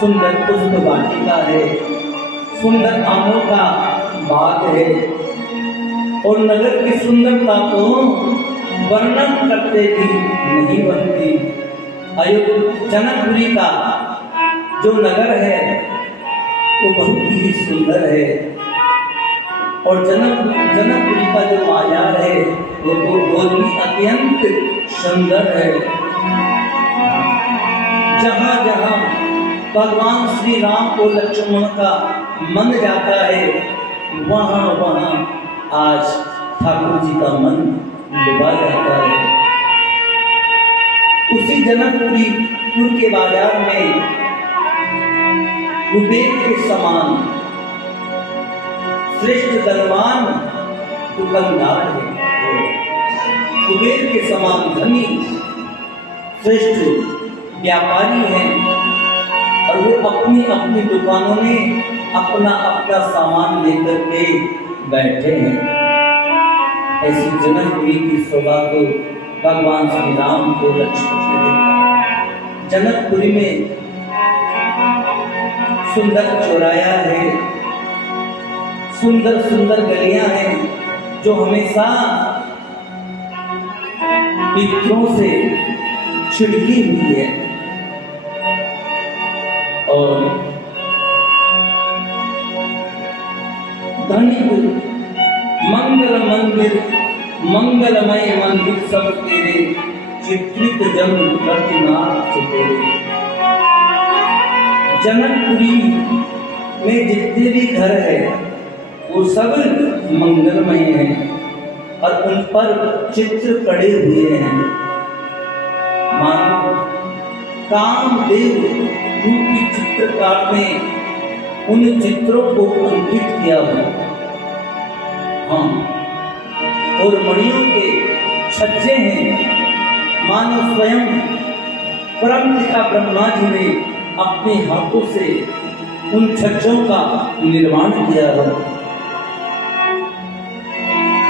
सुंदर पुष्प वाटिका है, सुंदर आमों का बाग है। और नगर की सुंदरता तो वर्णन करते भी नहीं बनती। जनकपुरी का जो नगर है वो बहुत ही सुंदर है, और जनकपुरी का जो बाजार है वो भी अत्यंत सुंदर है। जहाँ जहाँ भगवान श्री राम और लक्ष्मण का मन जाता है, वहाँ वहाँ आज ठाकुर जी का मन डूबा जाता है। उसी जनकपुर के बाजार में कुबेर के समान श्रेष्ठ धनवान दुकानदार है। कुबेर के समान धनी श्रेष्ठ व्यापारी हैं, और वो अपनी अपनी दुकानों में अपना अपना सामान लेकर के बैठे हैं। ऐसी जनकपुरी की शोभा को भगवान श्री राम को लक्ष्मण ने देखा। जनकपुरी में सुंदर चौराया है, सुंदर सुंदर गलियां हैं जो हमेशा पितरों से छिड़की हुई है। और धनी मंगल मंदिर, मंगलमय मंदिर सब तेरे, चित्रित जम प्रतिमा तेरे। जनकपुरी में जितने भी घर है वो सब मंगलमय हैं, और उन पर चित्र कड़े हुए हैं। मानो कामदेव रूपी चित्रकार ने उन चित्रों को अंकित किया हो। हम और मणियों के छज्जे हैं, मानो स्वयं परम पिता ब्रह्मा जी ने अपने हाथों से उन छज्जों का निर्माण किया हो।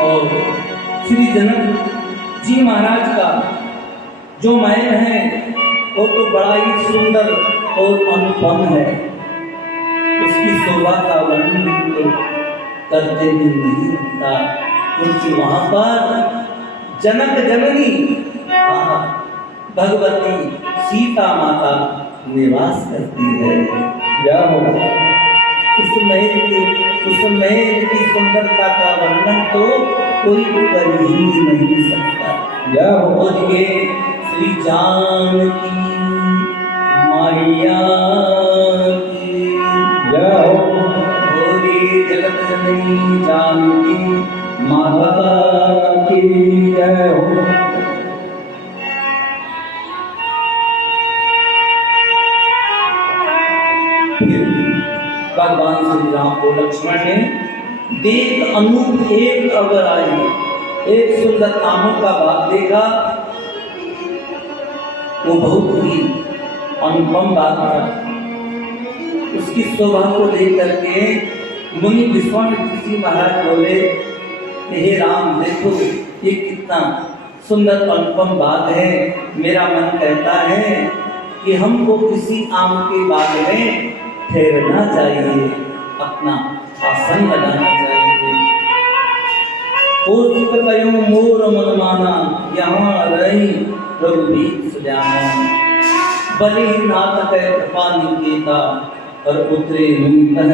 और श्री जनक जी महाराज का जो महल है वो तो बड़ा ही सुंदर और अनुपम है। उसकी शोभा का वर्णन तो करते भी नहीं होता, क्योंकि वहां पर जनक जननी भगवती सीता माता निवास करती है। क्या होगा उस महल की सुंदरता का वर्णन तो कोई कर ही नहीं सकता। क्या हो ये श्री जानकी मैया की जय हो, गौरी जगत जननी जानकी माता की जय हो। भगवान श्री राम को लक्ष्मण ने देख अनूप एक अगर आई, एक सुंदर आमों का बाग देखा। वो बहुत ही अनुपम बात था। उसकी शोभा को देख करके मुनि विश्वामित्र जी महाराज बोले, हे राम देखो ये कितना सुंदर अनुपम बाग है। मेरा मन कहता है कि हमको किसी आम के बाग में ठहरना चाहिए, अपना आसन लगाना चाहिए। मोर मन माना यहाँ रही रघुबीर सुजाना, बलि नाथ है कृपा निकेता, और उतरे मुनि तन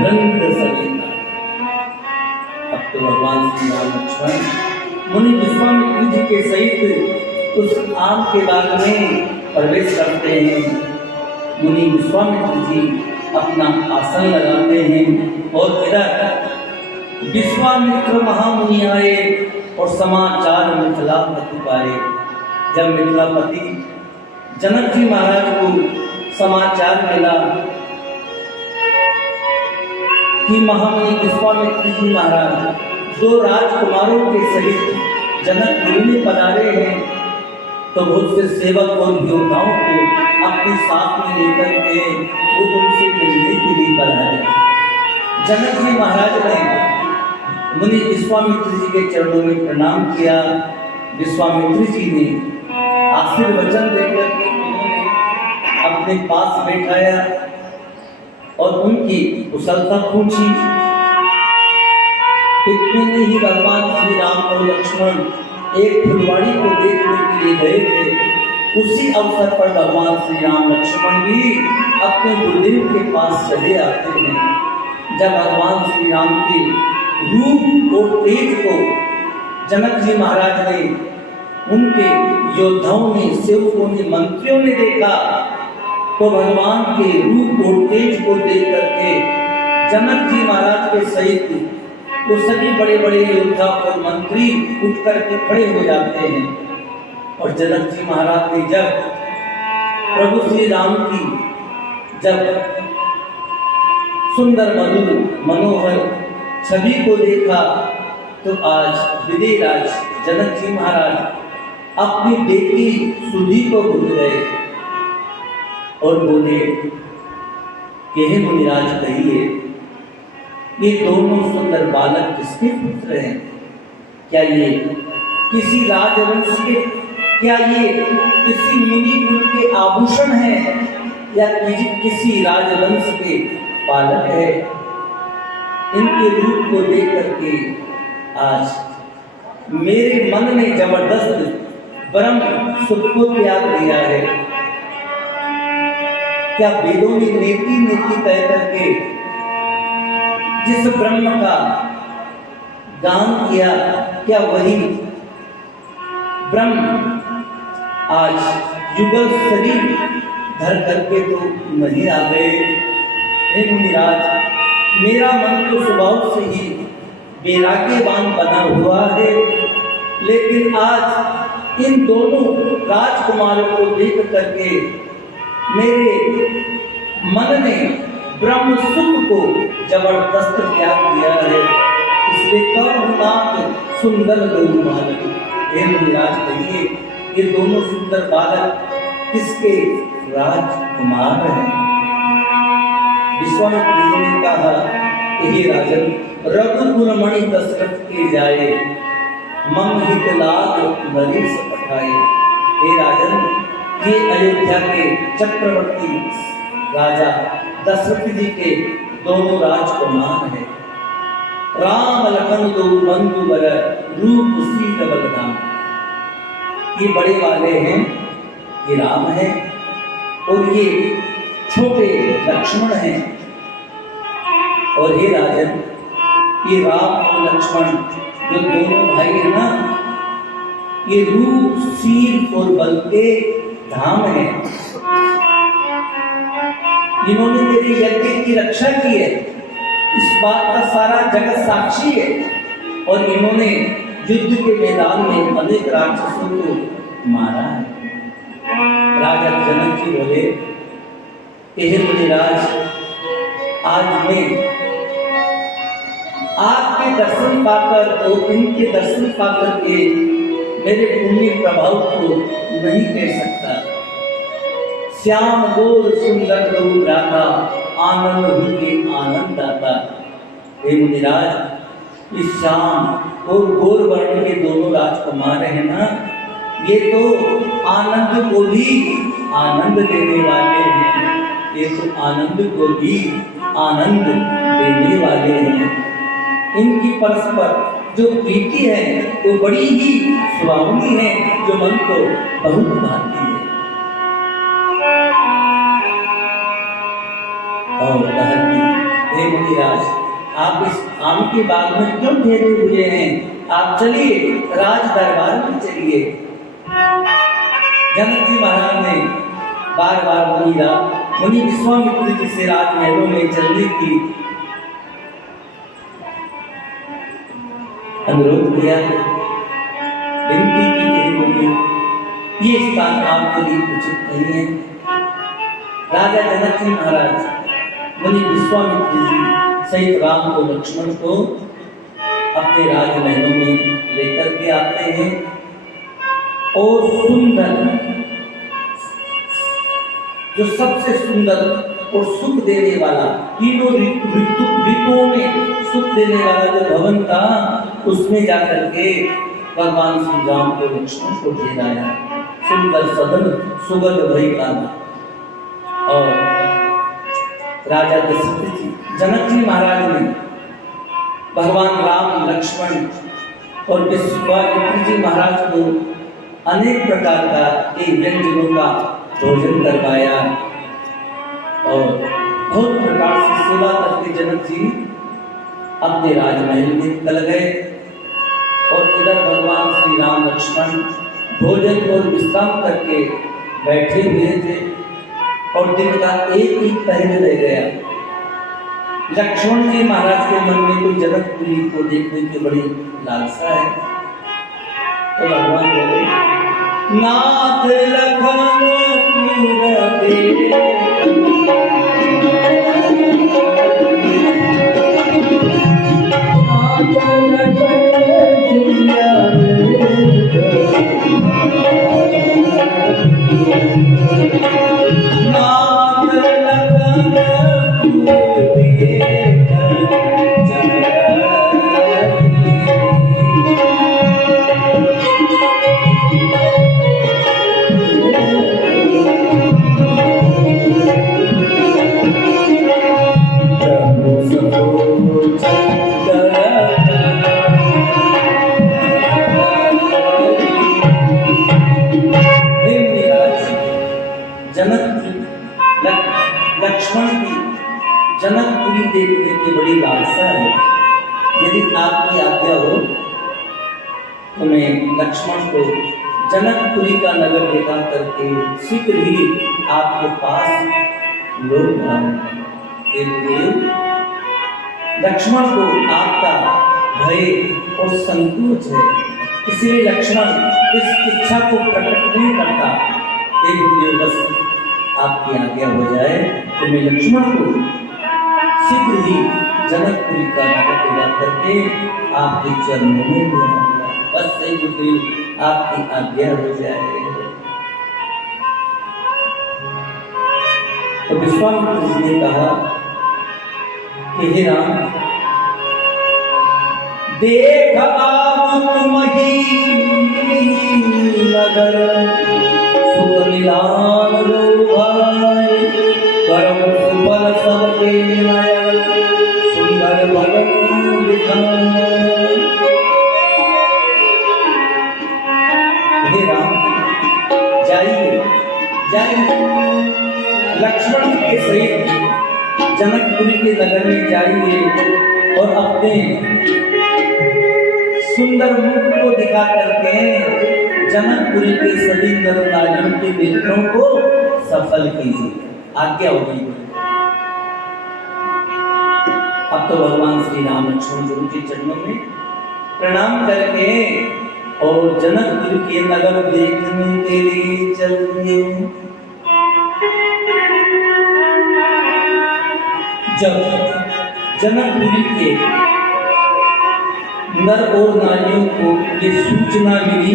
वृंद सवेता। अब तो भगवान श्री राम लक्ष्मण मुनि विश्वामित्र जी के सहित उस आम के बाग में प्रवेश करते हैं। मुनि विश्वामित्र जी अपना आसन लगाते हैं, और इधर विश्वामित्र महामुनि आए और समाचार मिथिलापति पाए। जब मिथिलापति जनक जी महाराज को समाचार मिला कि महामुनि विश्वामित्र जी महाराज दो राजकुमारों के सहित जनकपुरी में पधारे हैं, तो बहुत से सेवक और योद्धाओं को अपने साथ में लेकर के वो उनसे मिलने के लिए पधारे। जनक जी महाराज ने मुनि विश्वामित्र जी के चरणों में प्रणाम किया। विश्वामित्र जी ने आशीर्वचन देकर के उन्होंने अपने पास बैठाया और उनकी कुशलता पूछी। इतने में ही भगवान श्री राम और लक्ष्मण एक फुलवाड़ी को देखने के लिए गए थे। उसी अवसर पर भगवान श्री राम लक्ष्मण भी अपने गुरुदेव के पास चले आते हैं। जब भगवान श्री राम के रूप और तेज को जनक जी महाराज ने, उनके योद्धाओं ने, सेवकों ने, मंत्रियों ने देखा तो भगवान के रूप और तेज को देख करके जनक जी महाराज के सहित वो सभी बड़े बड़े योद्धा और मंत्री उठ करके खड़े हो जाते हैं। और जनक जी महाराज ने जब प्रभु श्री राम की जब सुंदर मधुर मनोहर छवि को देखा तो आज विदेहराज जनक जी महाराज अपनी बेटी सुधी को भूल गए और बोले कि हे मुनिराज कहिए, ये दोनों सुंदर बालक किसके पुत्र हैं? क्या ये किसी राजवंश के, क्या ये किसी मुनि कुल के आभूषण हैं या किसी राजवंश के बालक है? इनके रूप को देख करके आज मेरे मन ने जबरदस्त ब्रह्म सुख को त्याग दिया है। क्या वेदों ने नेति नेति कह करके जिस ब्रह्म का गान किया, क्या वही ब्रह्म आज युगल शरीर धर करके तो नहीं आ गए? हे मुनिराज, मेरा मन तो स्वभाव से ही वैराग्यवान बना हुआ है, लेकिन आज इन दोनों राजकुमारों को देख करके मेरे मन ने ब्रह्म सुख को जबरदस्त त्याग दिया है। इसलिए करुणात सुंदर दो बालक, हे मुनिराज कहिए, ये दोनों सुंदर बालक किसके राजकुमार हैं? विश्वामित्र जी ने कहा, हे राजन, रघुकुल मणि दशरथ के जाए, मम हित लाग नरेश पठाए। हे राजन, ये अयोध्या के चक्रवर्ती राजा दशरथ जी के दोनों राजकुमार हैं। राम लखन दो बंधु बर, रूप सीत बलधाम। ये बड़े वाले हैं, ये राम है, और ये छोटे लक्ष्मण हैं। और हे राजन, ये राम और लक्ष्मण जो दोनों भाई हैं ना, ये रूप सीत और बल के धाम है। इन्होंने तेरे यज्ञ की रक्षा की है, इस बात का सारा जगत साक्षी है। और इन्होंने युद्ध के मैदान में अनेक राक्षसों को मारा है। राजा जनक जी बोले, हे मुनिराज, आज मैं आपके दर्शन पाकर और इनके दर्शन पाकर के मेरे पुण्य प्रभाव को नहीं कह सकता। श्याम गोर सुंदर रूप राधा, आनंद हुए आनंद दाता। हे मुनिराज, इस श्याम और गोर वर्ण के दोनों राजकुमार हैं ना, ये तो आनंद को भी आनंद देने वाले हैं। ये तो आनंद को भी आनंद देने वाले हैं। इनकी परस्पर जो प्रीति है वो बड़ी ही सुहावनी है, जो मन को बहुत भाती है। और हे मुनिराज, आप इस आम के बाग में क्यों ठहरे हुए हैं? आप चलिए, राज दरबार में चलिए। जनक जी महाराज ने बार बार मुनि विश्वामित्र जी से राजमहलों में चलने की अनुरोध किया, विनती की कि मुनि, ये स्थान आपके लिए उचित नहीं है। राजा जनक जी महाराज मुनि विश्वामित्र जी सहित राम को लक्ष्मण को अपने राजमहलों में लेकर के आते हैं और सुंदर, जो सबसे सुंदर और सुख देने वाला, तीनों ऋतुओं में सुख देने वाला जो भवन था, उसमें जाकर के भगवान श्री राम को लक्ष्मण को ठहराया। सुंदर सदन सुगंध भई का और राजा दशरथ जी, जनक जी महाराज ने भगवान राम, लक्ष्मण और विश्वामित्र जी महाराज को अनेक प्रकार का एक व्यंजनों का भोजन करवाया और बहुत प्रकार से सेवा करके जनक जी अपने राजमहल में निकल गए। और इधर भगवान श्री राम, लक्ष्मण भोजन और विश्राम करके बैठे हुए थे और दिन का एक ही पहर रह गया। लक्ष्मण जी महाराज के मन में कोई जनकपुरी को देखने की बड़ी लालसा है, तो भगवान बोले, नाथ लखन लक्ष्मण की जनकपुरी देखने की बड़ी लालसा है। यदि आपकी आज्ञा हो तो मैं लक्ष्मण को जनकपुरी का नगर दिखा करके शीघ्र ही आपके पास लौट आऊंगा। लक्ष्मण को आपका भय और संकोच है, इसलिए लक्ष्मण इस इच्छा को प्रकट नहीं करता। बस आपकी आज्ञा हो जाए तो मैं लक्ष्मण को शीघ्र ही जनकपुरी का नगर पूरा करके आपके चरणों में मिलाऊंगा। बस सही गुरुदेव, आपकी आज्ञा हो जाए। तो विश्वामित्र जी ने कहा कि हे राम, देख आव तुम ही नगर, सुख निदान लो भाई, कर्म सुफल सबके नयन, सुंदर भवन दिखाए। हे राम, जाइए जाइए, लक्ष्मण जी के सहित जनकपुरी के नगर में जाइए और अपने सुंदर मुख को दिखा करके जनकपुरी के सभी नर नारियों के नेत्रों को सफल कीजिए। आज्ञा होगी। अब तो भगवान श्री राम, लक्ष्मण गुरु के चरणों में प्रणाम करके और जनकपुरी के नगर देखने के लिए चल दिए। जब जनकपुरी के नर और नारियों को ये सूचना मिली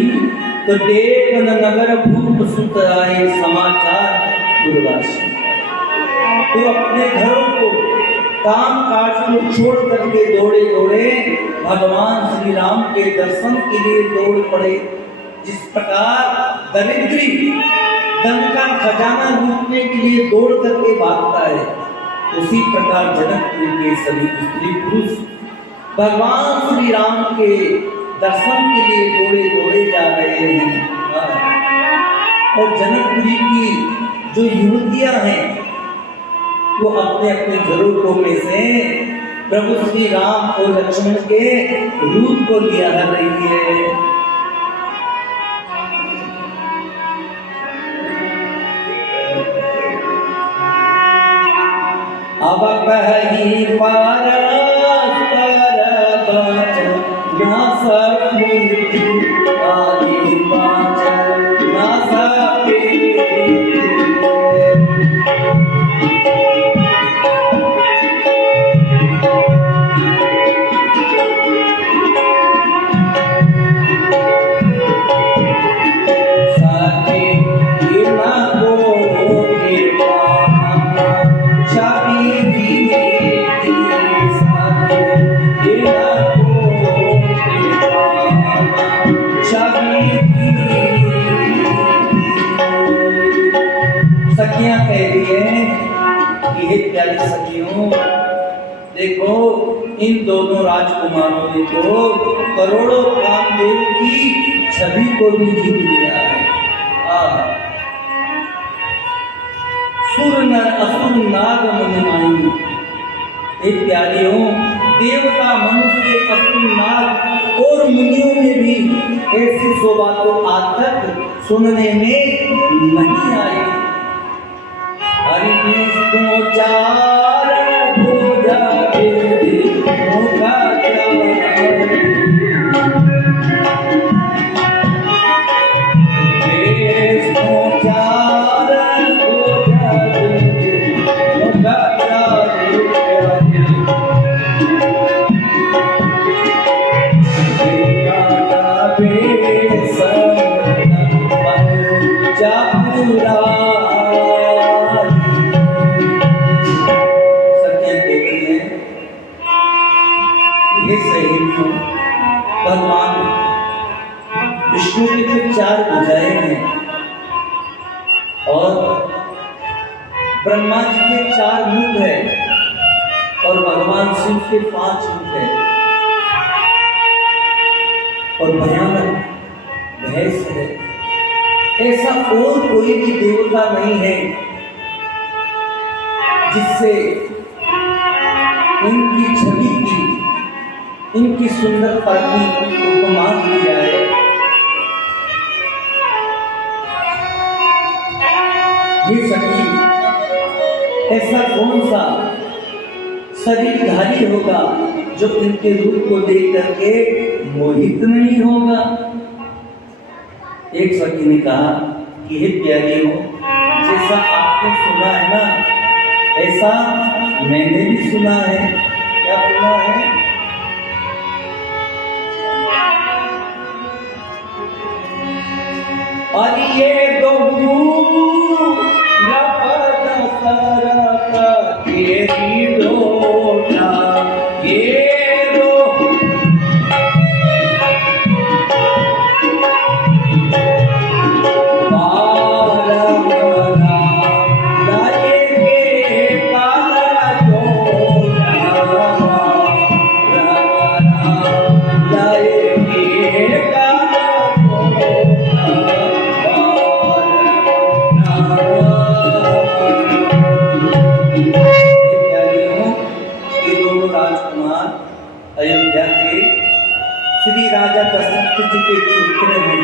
तो देख नगर भूप सुत आए समाचार दुर्वासी। तो अपने घरों को, काम काज को छोड़ करके दौड़े दौड़े भगवान श्री राम के दर्शन के लिए दौड़ पड़े। जिस प्रकार दरिद्री धन का खजाना लूटने के लिए दौड़ करके भागता है, उसी प्रकार जनकपुरी के सभी स्त्री पुरुष भगवान श्री राम के दर्शन के लिए दौड़े दौड़े जा रहे हैं। और जनकपुरी की जो युवतियां हैं वो अपने अपने घरों में से प्रभु श्री राम और लक्ष्मण के रूप को लिया रही है। अब कही शादी देखो इन दोनों राजकुमारों ने तो करोड़ों कामदेव की छवि को भी जीत लिया है। सुर नर असुर नाग मन माई, एक प्यारियों देवता मनुष्य असुर नाग और मुनियों में भी ऐसी शोभा तो आज तक सुनने में नहीं आई। हरि विष्णु चारण भुजा भगवान विष्णु की तो 4 भुजाएं हैं और ब्रह्मा जी के 4 मुख है और भगवान शिव के 5 मुख है और भयानक भैंस है। ऐसा और कोई भी देवता नहीं है जिससे इनकी छवि की, इनकी सुंदरता की उपमा दी जाए। ये सखी, ऐसा कौन सा शरीरधारी होगा जो इनके रूप को देख करके मोहित नहीं होगा। एक सखी ने कहा कि हे प्यारी हो, जैसा आपने सुना है ना, ऐसा मैंने भी सुना है। क्या सुना है? और ये अयोध्या के श्री राजा दशरथ जी के पुत्र हैं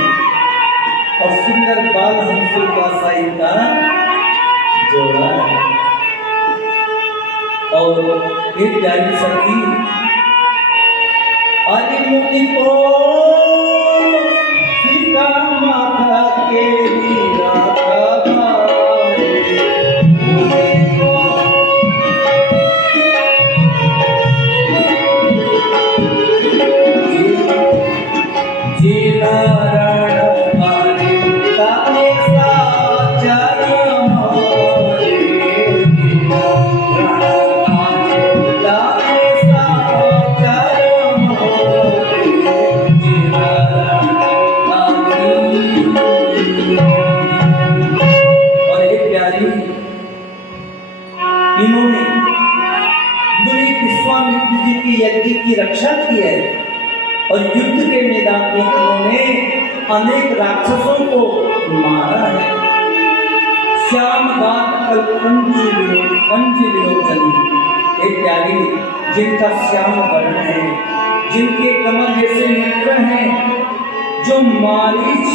और सुंदर बाल हंसों का साई का जोड़ा है। और एक प्यारी सखी अरे मुनि को सीता माता के लीला इन्होंने मुनि विश्वामित्र जी की यज्ञ की रक्षा की है और युद्ध के मैदान में इन्होंने अनेक राक्षसों को मारा है। श्याम गात कंजी विलोचनी, एक प्यारी जिनका श्याम वर्ण है, जिनके कमल जैसे नेत्र हैं, जो मारीच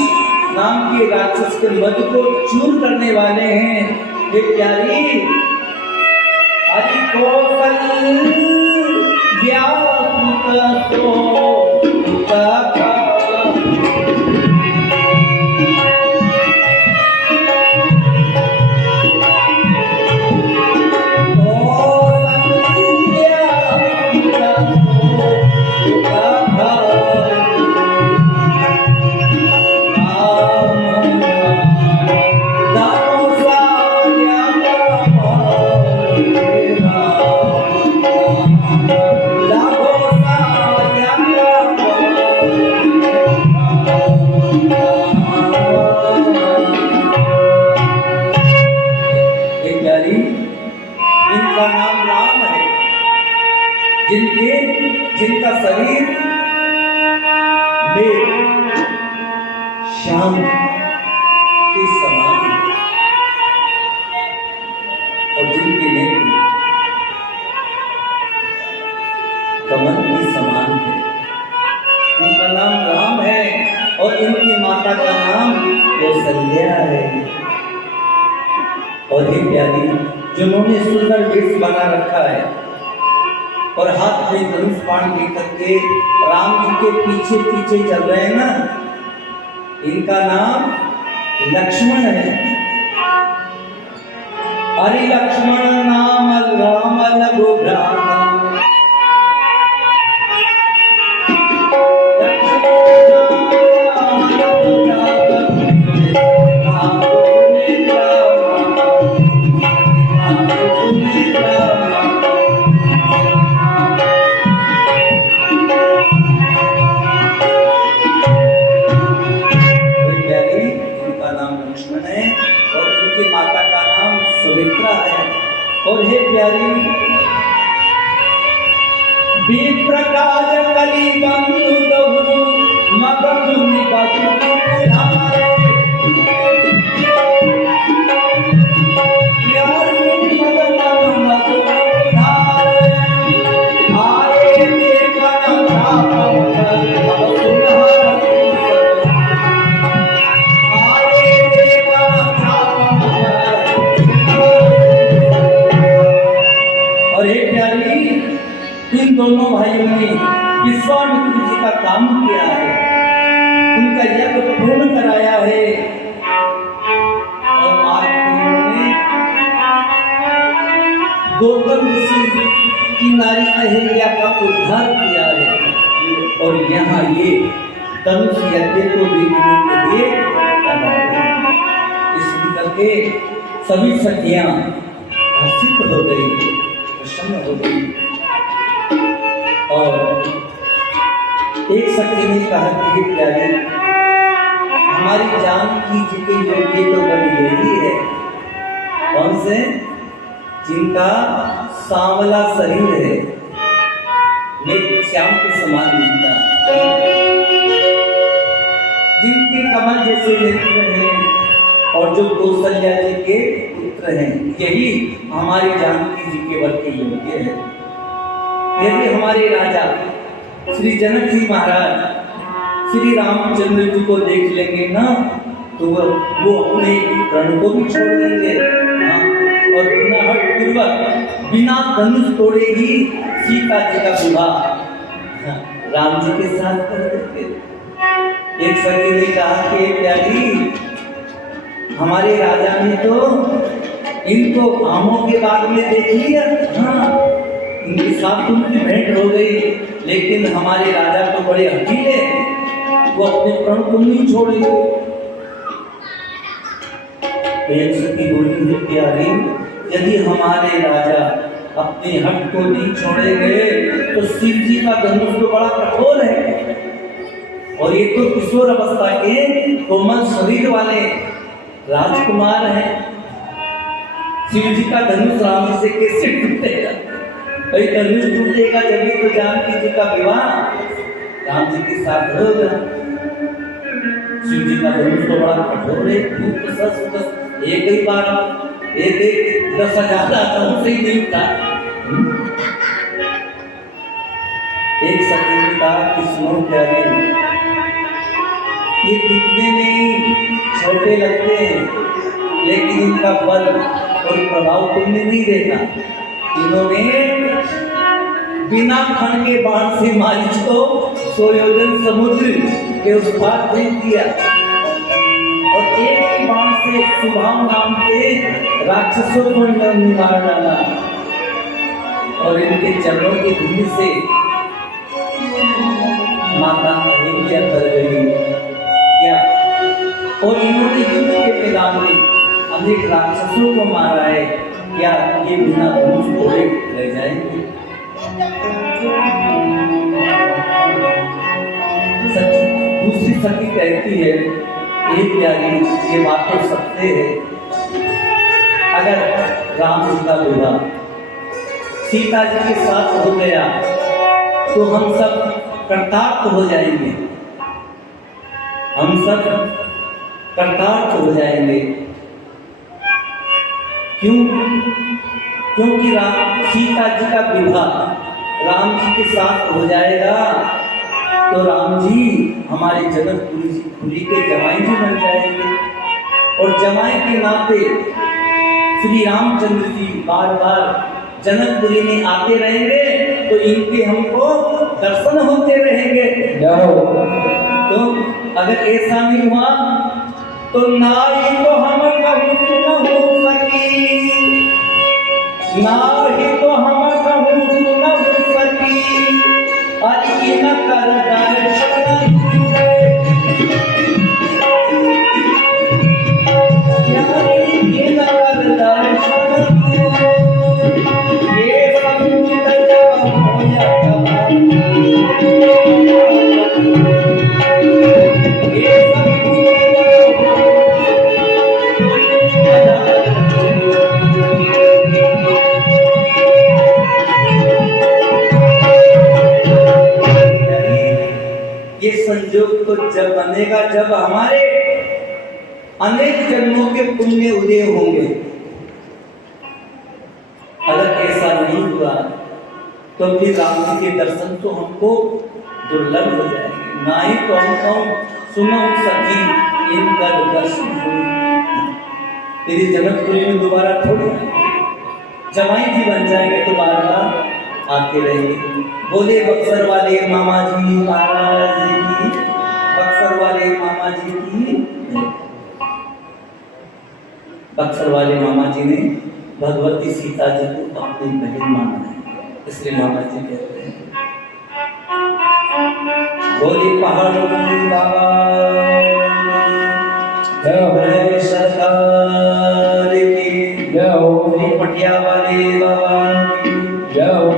नाम के राक्षस के मद को चूर करने वाले हैं। एक प्यारी हरि कौशल व्यास जिनका शरीर में श्याम के समान है और जिनके नेत्र कमल के समान है। इनका नाम राम है और इनकी माता का नाम कौशल्या है। और हे प्यारी, जिन्होंने सुंदर वेश बना रखा है और हाथ में धनुष बाण लेकर के राम जी के पीछे पीछे चल रहे हैं ना, इनका नाम लक्ष्मण है। अरे लक्ष्मण नाम राम लघुभ्राता, माता का नाम सुमित्रा है। और हे प्यारी, विप्रकाश कली बंधु दहु मगधु निबधु धारे, प्यार मद मद मद धारे, आए देखा इन दोनों भाइयों ने विश्वामित्र जी का काम किया है, उनका यज्ञ पूर्ण कराया है और उन्होंने गौतम ऋषि की नारी अहिल्या का उद्धार किया है। और यहाँ ये धनुष यज्ञ को देखने के लिए इसलिए करके सभी सखियां हर्षित हो गई, प्रसन्न हो गई। और एक सखी ने कहा कि प्यारी, हमारी जानकी जी के योग्य तो बड़ी यही है, कौन से? जिनका सांवला शरीर है, नेत्र श्याम के समान दिखता, जिनके कमल जैसे नेत्र हैं और जो कौशल्या जी के पुत्र हैं, यही हमारी जानकी जी के वर के योग्य है। यदि हमारे राजा श्री जनक जी महाराज श्री रामचंद्र जी को देख लेंगे ना, तो वो अपने प्रण को भी छोड़ देंगे और बिना हट पूर्वक बिना धनुष तोड़े ही सीता जी का विवाह राम जी के साथ कर देते। एक सखी ने कहा कि प्यारी, हमारे राजा ने तो इनको आमों के बाग में देख लिया, इनके साथ उनकी भेंट हो गई, लेकिन हमारे राजा तो बड़े हकीले, वो अपने प्रण को नहीं छोड़ेंगे। तो एक सखी बोली है प्यारी, यदि हमारे राजा अपने हट को नहीं छोड़ेंगे तो शिव जी का धनुष तो बड़ा कठोर है और ये तो किशोर अवस्था के कोमल शरीर वाले राजकुमार हैं। शिव जी का धनुष राम जी से कैसे टूटेगा? भाई धनुष टूटेगा जब तो जानकी जी का विवाह राम जी के साथ होगा। शिव जी का धनुष तो बड़ा कठोर है, एक ही बार एक 10,000 आता ही नहीं था। एक सखी का किस्मों प्यारे, ये दिखने में छोटे लगते हैं, लेकिन इनका बल और प्रभाव तुमने नहीं देखा। इन्होंने बिना खन के बाण से मारीच को 100 योजन समुद्र के उस पार फेंक दिया और एक ही बाण से सुभाव नाम के राक्षसों को मार डाला और इनके चरणों की धूलि से माता अहिल्या कर गई क्या? और इन्होंने युद्ध के मैदान में अनेक राक्षसों को मारा है क्या? ये बिना धनुष तोड़े रह जाएंगे? दूसरी सखी कहती है, ये प्यारी, ये बात तो सत्य है, अगर राम जी का विवाह सीता जी के साथ हो गया तो हम सब कृतार्थ हो जाएंगे, हम सब कृतार्थ हो जाएंगे। क्यों? क्योंकि सीता जी का विवाह राम जी के साथ हो जाएगा तो राम जी हमारे जनकपुरी के जमाई जी बन जाएंगे, और जमाई के नाते श्री रामचंद्र जी बार बार जनकपुरी में आते रहेंगे तो इनके हमको दर्शन होते रहेंगे। तो अगर ऐसा नहीं हुआ तो नाई तो हम कभी न हो सकी, नाई तो हम कभी न हो सकी, अरे न कर दर्शन तो जब बनेगा जब हमारे अनेक जन्मों के पुण्य उदय होंगे। अगर ऐसा नहीं हुआ तो फिर राम जी के दर्शन तो हमको दुर्लभ हो जाएंगे। ना ही तो हम सुनो सखी इनका दर्शन यदि जनकपुरी में दोबारा थोड़ी जमाई जी बन जाएंगे तो बार बार आते रहेंगे। बोले बक्सर वाले मामा जी महाराज की, बक्सर वाले मामा जी की। बक्सर वाले मामा जी ने भगवती सीता जी को अपनी बहन माना है, इसलिए मामा जी कहते हैं। बोले पहाड़ बाबा सरकार की जाओ, पटिया वाले बाबा जाओ।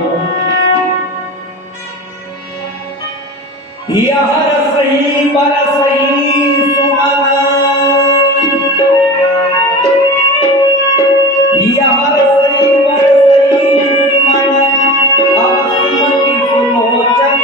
यह सही पर सही सुहाना, यह सही पर सही सुहाना, आसमानी सुलोचन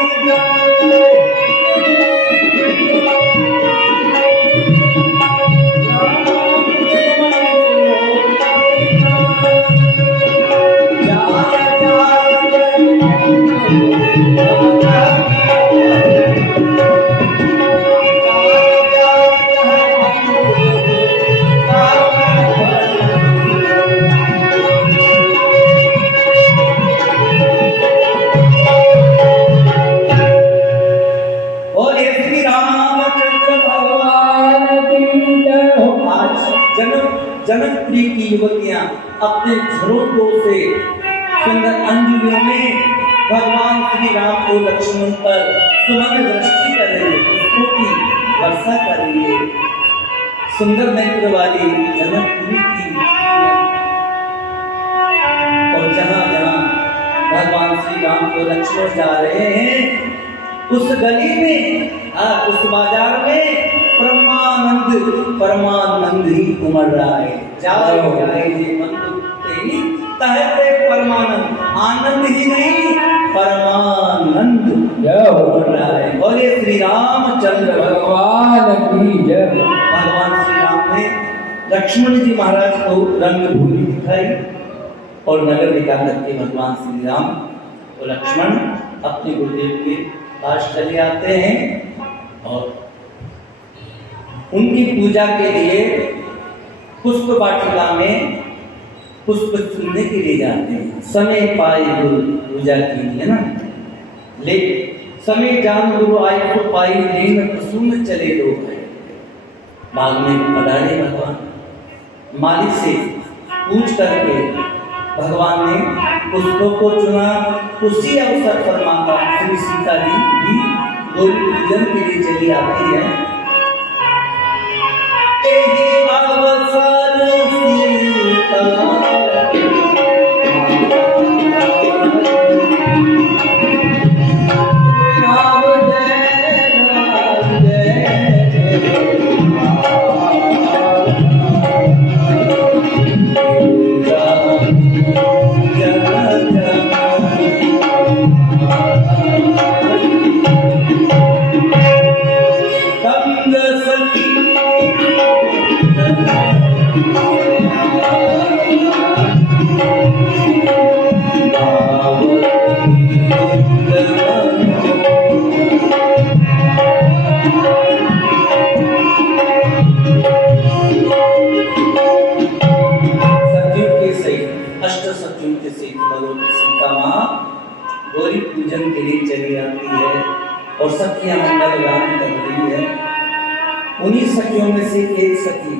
जनकपुरी की युवतियां अपने झरोखों से सुंदर अंजलियों में भगवान श्री राम और लक्ष्मण पर सुमन दृष्टि कर रही है, पुष्पों की वर्षा कर रही है। सुंदर नेत्र वाली जनकपुरी की, और जहां जहां भगवान श्री राम और लक्ष्मण जा रहे हैं उस गली में, उस बाजार में परमानंद ही उमड़ रहा है। जाए जाए जे मन तेरी तहते परमानंद, आनंद ही नहीं परमानंद उमड़ रहा है। बोले श्री रामचंद्र भगवान की जय। भगवान श्री राम ने लक्ष्मण जी महाराज को रंगभूमि दिखाई और नगर दिखा करके भगवान श्री राम और लक्ष्मण अपने गुरुदेव के पास चले आते हैं और उनकी पूजा के लिए पुष्प वाटिका में पुष्प चुनने के लिए जाते हैं। समय पाए गुरु पूजा के लिए ना, ले समय जान गुरु आए तो पाई लेन प्रसून चले लोग है। बाग में पधारे भगवान, मालिक से पूछ करके भगवान ने पुष्पों को चुना। उसी अवसर पर माता श्री सीता जी भी गौरी पूजन के लिए चली आती है। चली आती है और सखियां मंगल गान कर रही है। उन्हीं सखियों में से एक सखी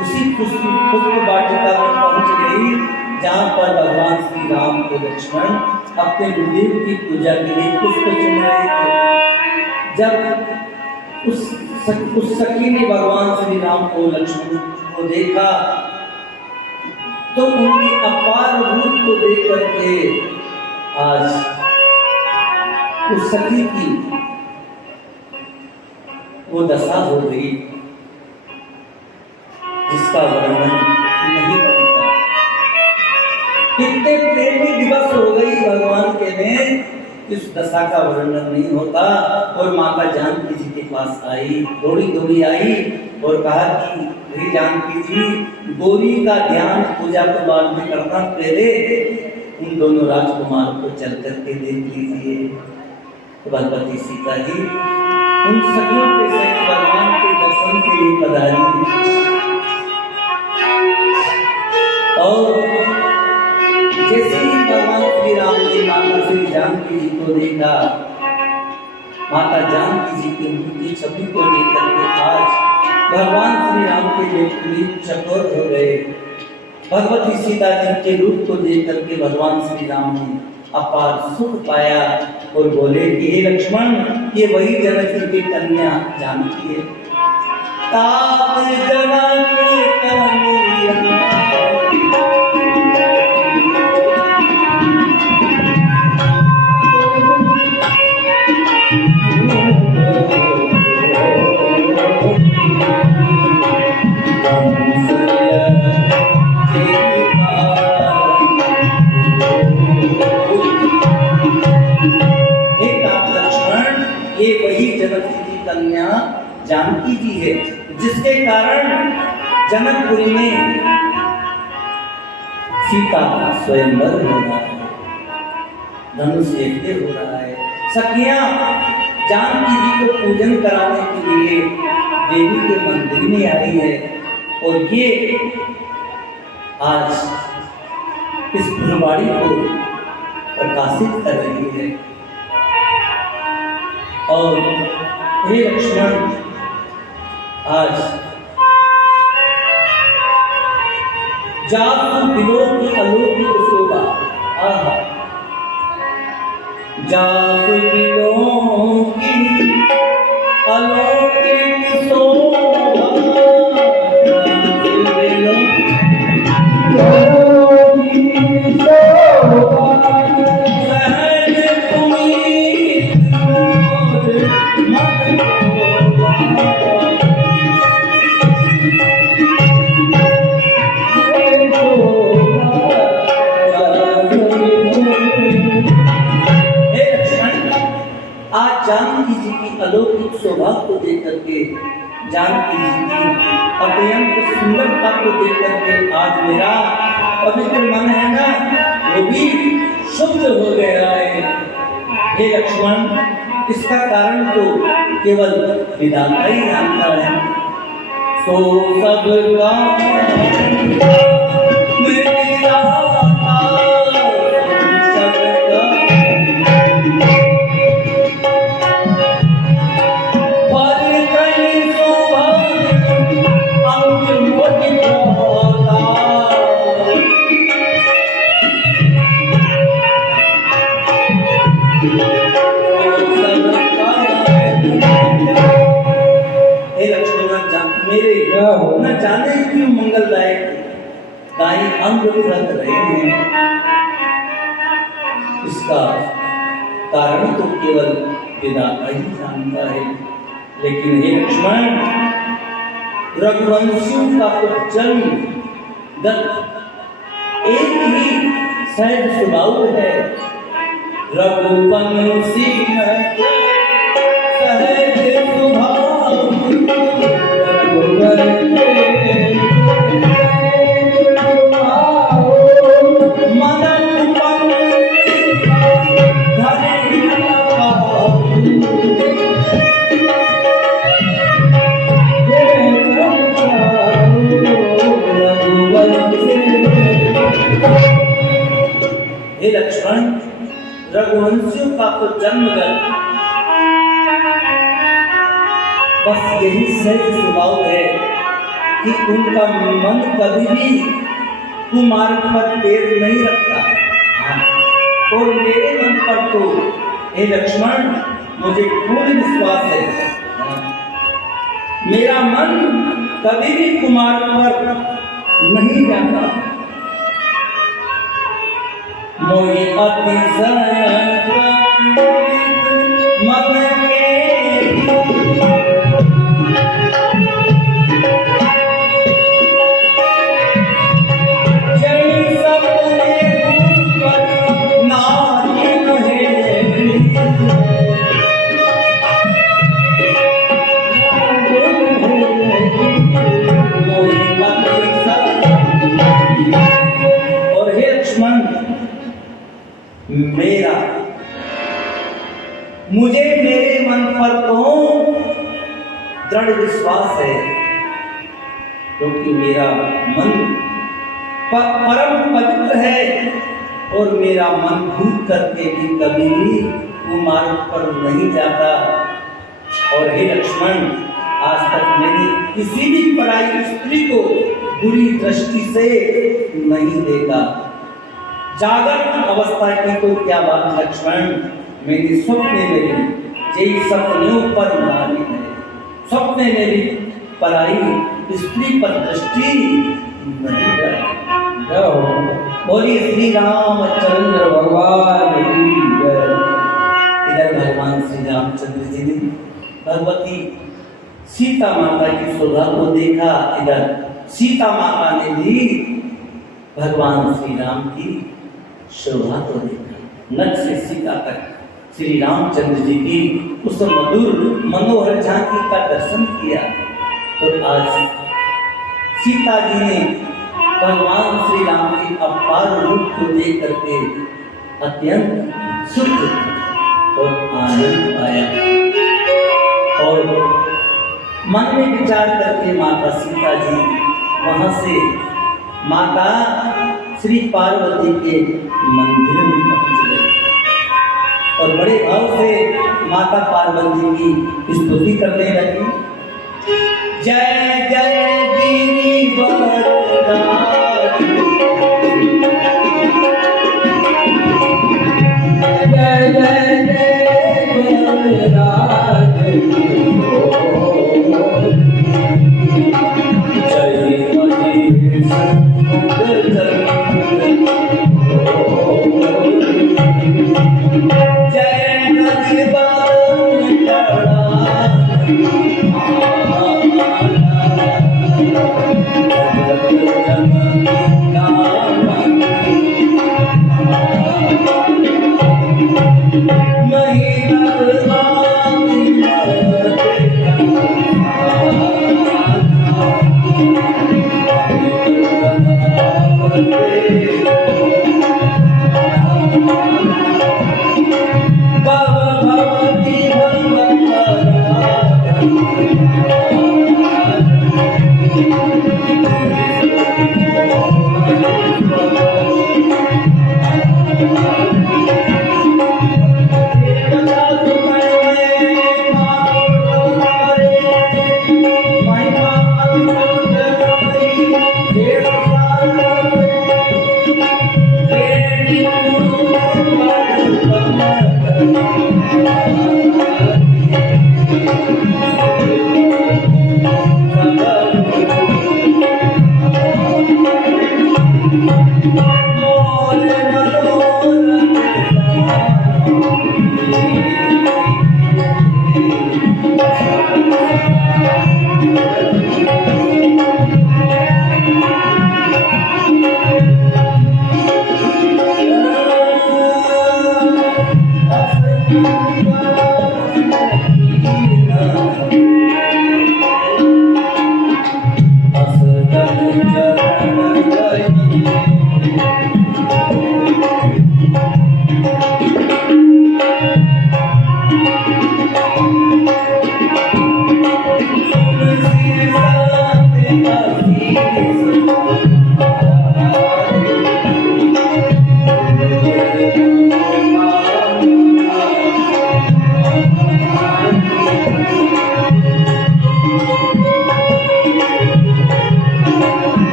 उसी पुष्प वाटिका में पहुंच गई जहां पर भगवान श्री राम के लक्ष्मण अपने गुरुदेव की पूजा के लिए पुष्प चुन रहे थे। जब उस सखी ने भगवान श्री राम को लक्ष्मण को देखा तो उनकी अपार रूप को देख करके आज उस सखी की वो दशा हो गई जिसका वर्णन नहीं बनता। कितने प्रेमी दिवस हो गई भगवान के में, इस दशा का वर्णन नहीं होता। और माता जानकी जी के पास आई, दौड़ी दौड़ी आई और कहा कि मेरी जानकी जी, गौरी का ध्यान पूजा के बाद में करना, पहले उन दोनों राजकुमार को चल करके देख लीजिए। भगवती सीता जी उन सखियों के सहित भगवान के दर्शन के लिए पधारी और जैसे ही भगवान श्री राम ने माता श्री जानकी जी को देखा, माता जानकी जी की मूर्ति छवि को लेकर के आज भगवान श्री राम के नेत्र चकोर हो गए। भगवती सीता जी के रूप को देख करके भगवान श्री राम ने अपार सुख पाया और बोले कि हे लक्ष्मण, ये वही जनक जी की कन्या जानकी है। ताप जनकी कन्या कन्या जानकी जी है, जिसके कारण जनकपुरी में सीता का स्वयंवर हो रहा है, धनुष यज्ञ हो रहा है। सखियां जानकी जी को पूजन कराने के लिए देवी के मंदिर में आई है और ये आज इस फुलवाड़ी को प्रकाशित कर रही है। और हे लक्ष्मण, आज जातु दिलों की अलौकिक शोभा, जातु दिलों की अलौकिक शोभा, जानकी जी की अलौकिक शोभा को देख करके, जानकी जी की अत्यंत सुंदरता को देख करके आज मेरा पवित्र मन है ना, वो भी शुद्ध हो गया है। हे लक्ष्मण, इसका कारण तो केवल विधाता ही जानता है। सो सबका न जाने क्यों मंगलदायक दाई अंग रख रहे हैं। इसका कारण तो केवल विधाता ही जानता है। लेकिन हे लक्ष्मण, रघुवंशियों का तो जन्म एक ही सहज स्वभाव है। रघुवंशी सहज स्वभाव, रघुवंशियों का तो जन्मगत, बस यही सही स्वभाव है कि उनका मन कभी भी कुमार्ग पर पैर नहीं रखता। हाँ, और मेरे मन पर तो हे लक्ष्मण मुझे पूर्ण विश्वास है, मेरा मन कभी भी कुमार्ग पर नहीं जाता। मोहि अतिशय मन के जय सपने पर नारिन है, और हे लक्ष्मण मेरा मुझे मेरे मन पर तो दृढ़ विश्वास है, क्योंकि मेरा मन परम पवित्र है और मेरा मन भूल करके भी कभी भी कुमार्ग पर नहीं जाता। और हे लक्ष्मण आज तक मैंने किसी भी पराई स्त्री को बुरी दृष्टि से नहीं देखा। जागृत अवस्था की तो क्या बात लक्ष्मण, मेरी स्वप्ने में जय सपनों पर नारी है, स्वप्ने में भी पराई स्त्री पर दृष्टि नहीं जाती। बोलिए श्री रामचंद्र भगवान की जय। इधर भगवान श्री रामचंद्र जी ने भगवती सीता माता की शोभा को देखा, इधर सीता माता ने भी भगवान श्री राम की शोभा को देखा। नख से सीता तक श्री रामचंद्र जी की उस मधुर मनोहर झांकी का दर्शन किया। तो आज सीता जी ने भगवान श्री राम के अपार रूप को देख करके अत्यंत सुख और आनंद पाया और मन में विचार करके माता सीता जी वहां से माता श्री पार्वती के मंदिर में पहुंच गए और बड़े भाव से माता पार्वती की स्तुति करने लगी। जय जय गिरिवर जय जय जय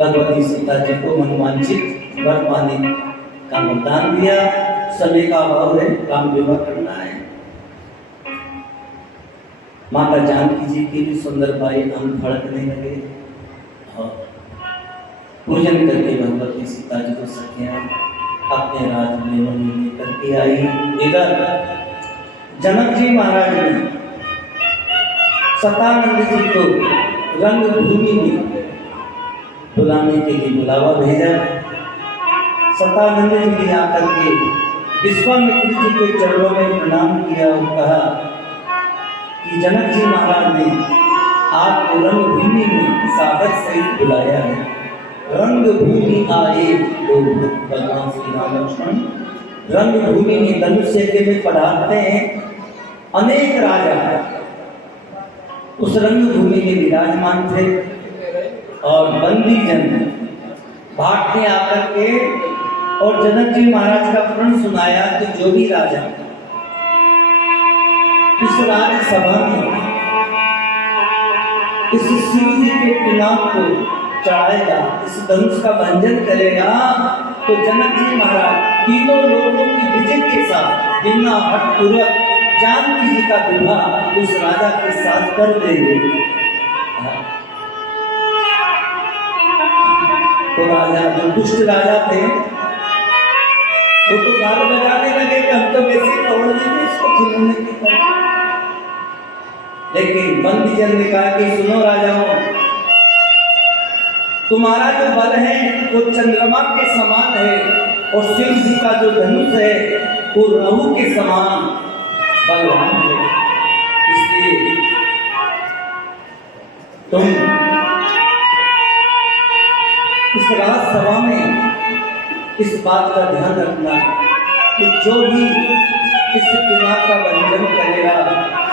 भगवती सीता जी को मनवांछित वर पाने का वरदान दिया। समय का अभाव है, राम विवाह करना है। माता जानकी जी की भी सुंदर बाई अंग फड़कने लगे और पूजन करके भगवती सीता जी को सखियां अपने राज में लेकर के आई। इधर जनक जी महाराज ने सतानंद जी को रंगभूमि में बुलाने के लिए बुलावा भेजा। सतानंद जी ने आकर के विश्वामित्र जी के चरणों में प्रणाम किया और कहा कि जनक जी महाराज ने आपको रंगभूमि में सादर सहित बुलाया है। रंगभूमि आए तो भगवान श्री राम लक्ष्मण रंगभूमि में धनुष में पढ़ाते हैं। अनेक राजा उस रंगभूमि में विराजमान थे और बंदी जन भागते आकर के और जनक जी महाराज का प्रण सुनाया कि जो भी राजा इस राज्य सभा में इस शिव जी के पिनाक को चढ़ाएगा, इस धनुष का भंजन करेगा, तो जनक जी महाराज तीनों लोगों की विजय के साथ बिना हठपूर्वक जानकी जी का विवाह उस राजा के साथ कर देंगे। तो राजा जो दुष्ट राजा थे वो तो गाल बजाने लगे कि हम तो वैसे तोड़ देंगे इसको खिलौने की तरह। लेकिन बंदी जन ने कहा कि सुनो राजाओं, तुम्हारा जो बल है वो चंद्रमा के समान है और शिव जी का जो धनुष है वो रहु के समान बलवान है। इसलिए तुम इस राजसभा में इस बात का ध्यान रखना कि जो भी इस पिनाक का भंजन करेगा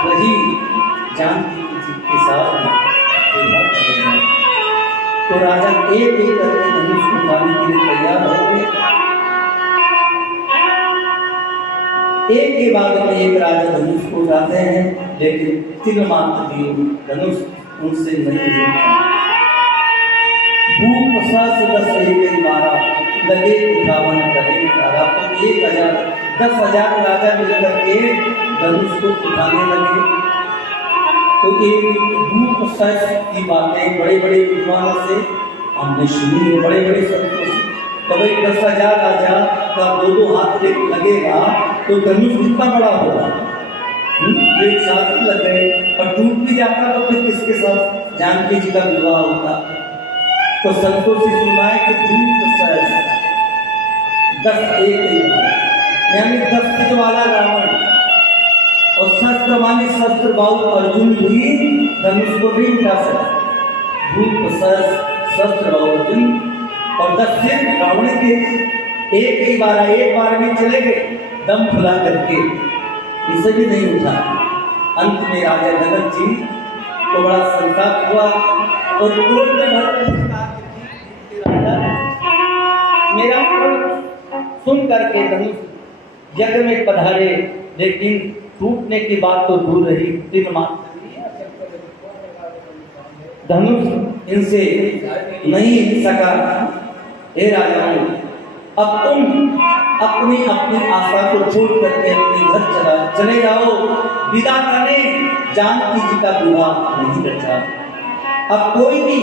वही जानकी जी के साथ विवाह करेगा। तो राजा एक एक करके धनुष उठाने के लिए तैयार हो गए। एक के बाद में एक राजा धनुष को उठाते हैं, लेकिन तीर मात्र भी धनुष उनसे नहीं होता। भूप सास दस एक मारा, लगे उठावन करे तारा। तो 1000 10,000 राजा मिलकर के धनुष को उठाने लगे। तो एक भूप सास की बातें बड़े बड़े विद्वानों से हमने सुनी है, बड़े बड़े संतों से। कभी 10,000 राजा का 2-2 हाथ लगेगा तो धनुष कितना बड़ा होगा। एक साथ लग गए और टूट भी जाता तो फिर किसके साथ जानकी जी का विवाह होता। तो संतों से सुना है कि भूप सास 10 एक यानी 10 फीट वाला रावण और शस्त्र माने शस्त्र बाहु अर्जुन भी धनुष को भी उठा सकता। भूप सास शस्त्र बाहु अर्जुन और 10 फीट रावण के एक बार में चले गए दम फुला करके, इसे भी नहीं उठा। अंत में राजा जनक जी को बड़ा संताप हुआ और क्रोध में भर मेरा सुन करके धनुष यज्ञ में पधारे, लेकिन टूटने की बात तो दूर रही, 3 धनुष इनसे नहीं सका। हे राजाओं, अब तुम अपनी अपनी आशा को छोड़ करके अपने घर चले जाओ, विदा करने जानकी जी का विवाह नहीं बचा। अब कोई भी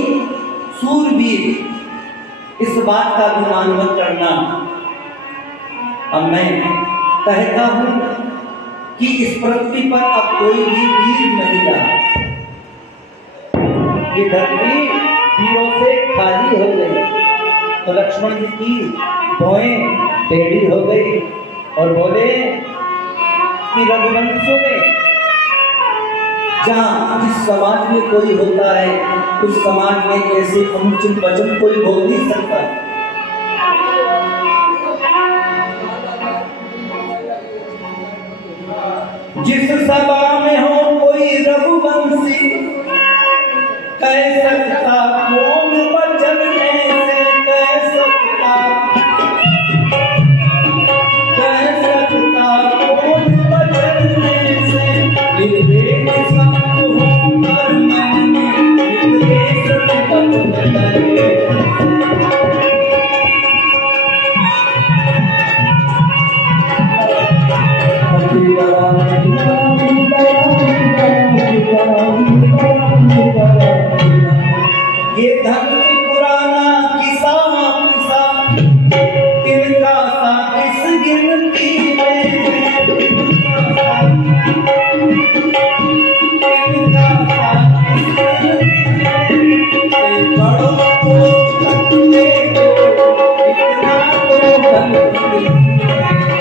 सूरवीर इस बात का अभिमान मत करना। अब मैं कहता हूं कि इस पृथ्वी पर अब कोई भी वीर नहीं रहा। ये धरती वीरों से खाली हो गई। तो लक्ष्मण जी की भौएं टेढ़ी हो गई और बोले कि रघुवंशों में जहाँ जिस समाज में कोई होता है उस समाज में ऐसे अनुचित वचन कोई बोल नहीं सकता। जिस सभा में हो कोई रघुवंशी, कह सकता कौन वचन ऐसे कह सकता कौन वचन ऐसे। निर्वेद सब होकर मन में निर्देश बदल गए। ये धर्म पुराना किसा तिनका सा इस गिनती में